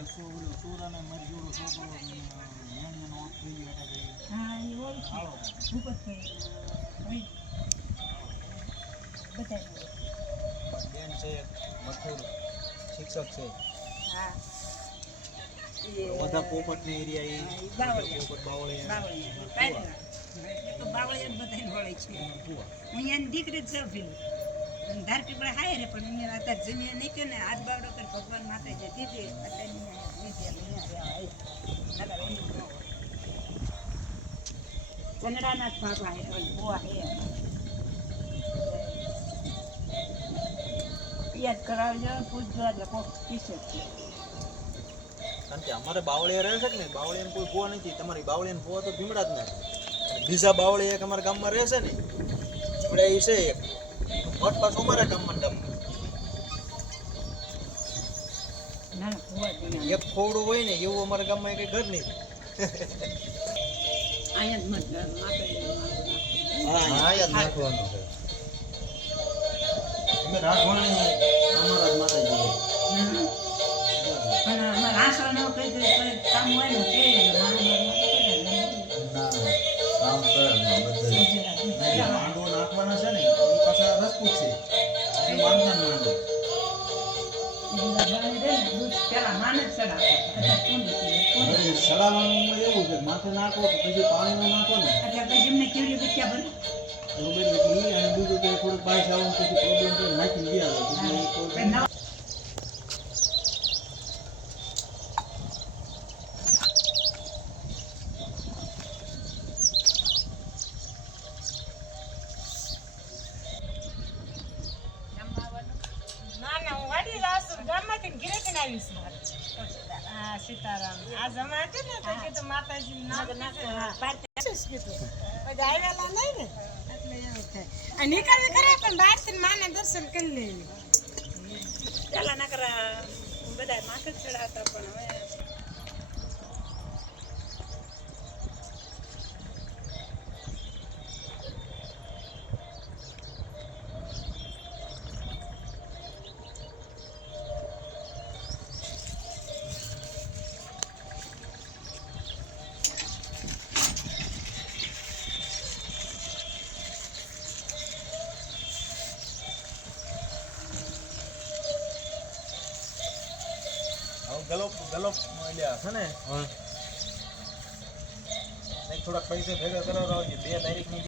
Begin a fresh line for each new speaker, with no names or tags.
હમણાં ઓલા ઓલો સોરાને મારી જોડો છોકરો અ, નેણીયાનો થઈ ગયો એટલે
હા એ
હાલો.
ભૂપતભાઈ બધાય
બેન છે એક મથુર શિક્ષક છે.
હા.
બધા એરિયા
બાવળી ઈ બાવળિયા.
પોપટ બાવળિયા.
બાવળિયા. એ તો બાવળિયા જ બધાય વળે છે. હું અહીંયાની દીકરી જ છું પેલું ધાર પીપળા હાય રે પણ અહીંયા અત્યારે જમીએ નહીં કે ને હાથ બાવડો કર ભગવાન માતા જે દીધી ચંદ્રાનાથ બાપા હે, ઓલી હે.
અમારે બાવળિયા રહે છે કે ને બાવળિયાને કોઈ ફુવા નથી. તમારી બાવળિયાને ફુવા તો ભીમડા જ બીજા બાવળી એક અમારા ગામમાં રહે છે ને. આપણે એ છે એક. મઠ પાછું અમારા ગામમાં એક ખોવડું હોય ને એવું અમારા ગામમાં કઈ ઘર નહીં.
મત
હા યાદ નાખવાનું છે. અમે રાખવાણી અમારા
કઈ કામ હોય ને તે
નાખવાના છે ને એ પાછા રસપૂત છે. હવે સડાવવાનું એવું છે માથે નાખો પછી પાણીમાં નાખો ને. એવું બધી એટલે ઈ અને બીજું કે થોડુંક પાછા આવું પછી પ્રોબ્લેમ તો દે આવે
ને ને આવી છું હા સીતારામ. આ જમા હતી ને તો કીધું માતાજી આવેલા નહીં ને એટલે એવું થાય નીકળવી ખરે પણ બહારથી માને દર્શન કરી લેવી.
પેલા નકરા બધા માથે જ ચડાવતા પણ હવે
ગલોપ ગલોપ મળ્યા છે ને? થોડાક પૈસા ભેગા કરાવવા બે તારીખની